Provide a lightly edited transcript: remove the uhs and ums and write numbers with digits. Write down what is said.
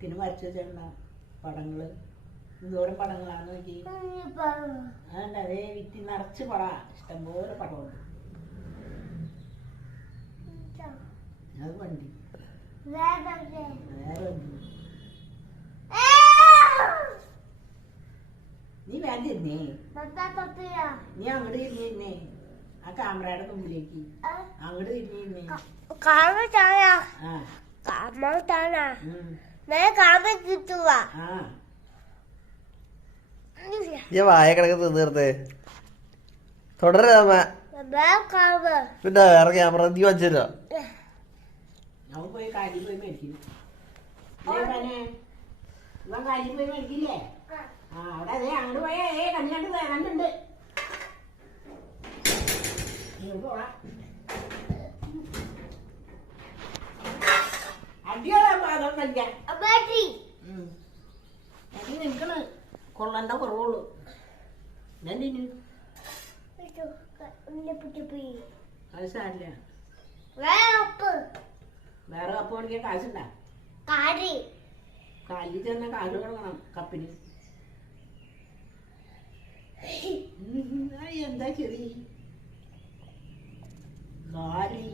ബുക്കിന് വരച്ചു വെച്ചിട്ടുണ്ട പടങ്ങള്. എന്തോരം പടങ്ങളാന്ന് നോക്കി. അതുകൊണ്ട് അതേ വിറ്റി നിറച്ച് പട, ഇഷ്ടംപോലെ പടമുണ്ട്. അത് വണ്ടി വേറെ വണ്ടി. നീ വേണ്ട ഇരുന്നേ, നീ അങ്ങോട്ട് തിരിഞ്ഞിരുന്നേ, ആ ക്യാമറയുടെ മുമ്പിലേക്ക് അങ്ങോട്ട് തിരിഞ്ഞിരുന്നേ. വായ കിടക്ക് തീർത്തേ തുടരാമ. പിന്നെ വേറെ ക്യാമറ നീ വച്ചോ. അവൻ പോയി കാര്യം പോയി മേടിക്കും. ഇവൻ കാര്യം പോയി മേടിക്കില്ലേ? ആ അവിടെ അതെ അങ്ങോട്ട് പോയേ കണ്ണിയാണ്ട് കണ്ടുണ്ട്. അടിയോളം കളിക്കാൻ അടി നിൽക്കണ്. കൊള്ളണ്ട കുറവുള്ളൂ. എന്തിന് അത് സാരില്ല. വേറെ കപ്പ് മേടിക്കാൻ കാശുണ്ടാ? കാലിൽ ചെന്ന കാല് കിടക്കണം കപ്പിന്. എന്താ ചെറിയ കാലി